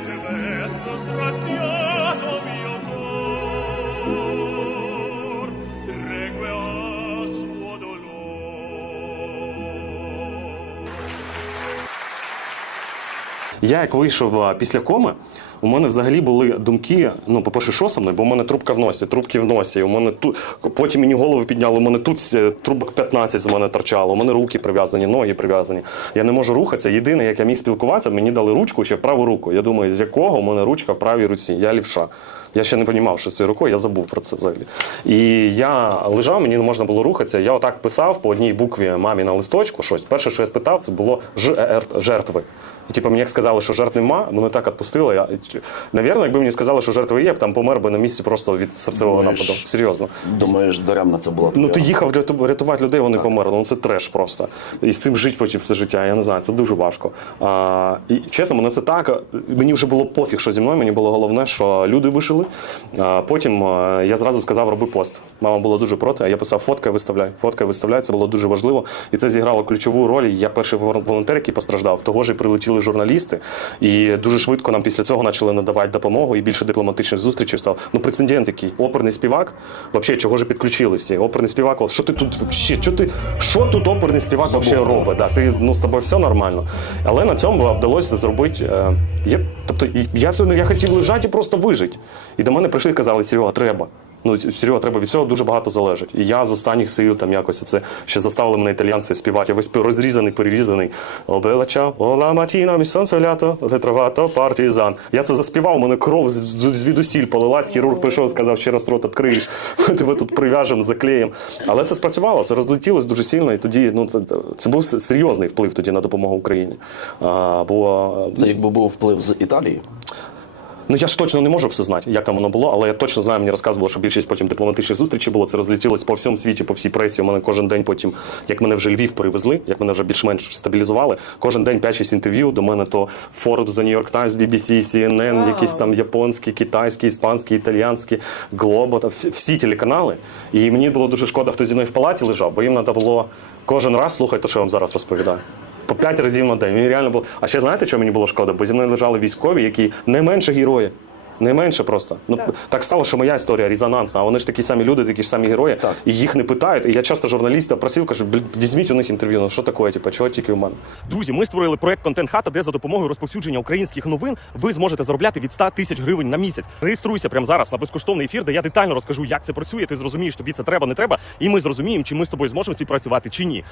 che verso strazione Я як вийшов після коми, у мене взагалі були думки. Ну, по-перше, що со мною, бо у мене трубка в носі, трубки в носі. У мене тут потім мені голову підняли. У мене тут е, трубок 15 з мене торчало. У мене руки прив'язані, ноги прив'язані. Я не можу рухатися. Єдине, як я міг спілкуватися, мені дали ручку ще в праву руку. Я думаю, з якого у мене ручка в правій руці? Я лівша. Я ще не розумів, що це рукою, я забув про це взагалі. І я лежав, мені не можна було рухатися. Я отак писав по одній букві мамі на листочку щось. Перше, що я спитав, це було жертви. І типу, мені як що жертв нема, мене так відпустило. Я, навірно, якби мені сказали, що жертви є, я б там помер би на місці просто від серцевого Думаєш, нападу. Серйозно. Думаєш, даремно це було. Ну ти їхав рятувати людей, вони померли. Ну це треш просто. І з цим жити потім все життя. Я не знаю, це дуже важко. А, і чесно, мене це так. Мені вже було пофіг, що зі мною. Мені було головне, що люди вижили. А, потім а, я зразу сказав, роби пост. Мама була дуже проти, а я писав фоткай, виставляй. Фоткай, виставляй. Це було дуже важливо. І це зіграло ключову роль. Я перший волонтер, який постраждав. Того ж і прилетіли журналісти, і дуже швидко нам після цього почали надавати допомогу і більше дипломатичних зустрічей стало. Ну, прецедент який. Оперний співак. Взагалі, чого ж підключилися? Оперний співак, що ти тут вообще, що ти, що тут оперний співак взагалі робить? Да, ти, ну, з тобою все нормально. Але на цьому вдалося зробити. Е, я, тобто, я, я хотів лежати і просто вижити. І до мене прийшли і казали, Серега, треба. Ну, Серега, треба від цього дуже багато залежить. І я з останніх сил там якось це ще заставили мене італіянці співати. Я весь розрізаний, перерізаний. Обелача, ола матіна, місон солято, ретровато, партізан. Я це заспівав, мене кров звідусіль полилась, хірург прийшов, сказав, ще раз рот відкриєш, тебе тут прив'яжемо, заклеїмо. Але це спрацювало, це розлетілось дуже сильно, і тоді ну, це, це був серйозний вплив тоді на допомогу Україні. А, бо Це якби був вплив з Італії. Ну я ж точно не можу все знати, як там воно було, але я точно знаю, мені розказувало, що більшість потім дипломатичних зустрічей було. Це розлетілось по всьому світі, по всій пресі. У мене кожен день потім, як мене вже Львів перевезли, як мене вже більш-менш стабілізували. Кожен день 5-6 інтерв'ю. До мене то Forbes, The New York Times, BBC, CNN, якісь там японські, китайські, іспанські, італіянські, всі, всі телеканали. І мені було дуже шкода, хто зі мною в палаті лежав, бо їм треба було кожен раз слухати те, що я вам зараз розповідаю. По п'ять разів на день. Мені реально було. А ще знаєте, що мені було шкода? Бо зі мною лежали військові, які не менше герої. Не менше просто. Ну так. стало, що моя історія резонансна, а вони ж такі самі люди, такі ж самі герої, Так. і їх не питають. І я часто журналістів просив, кажу, «Блін, візьміть у них інтерв'ю. Ну що таке, типу, чого тільки в мене? Друзі, ми створили проект Контент Хата, де за допомогою розповсюдження українських новин ви зможете заробляти від 100 тисяч гривень на місяць. Реєструйся прямо зараз на безкоштовний ефір, де я детально розкажу, як це працює. Ти зрозумієш, тобі це треба, не треба, і ми зрозуміємо, чи ми з тобою зможемо співпрацювати чи ні.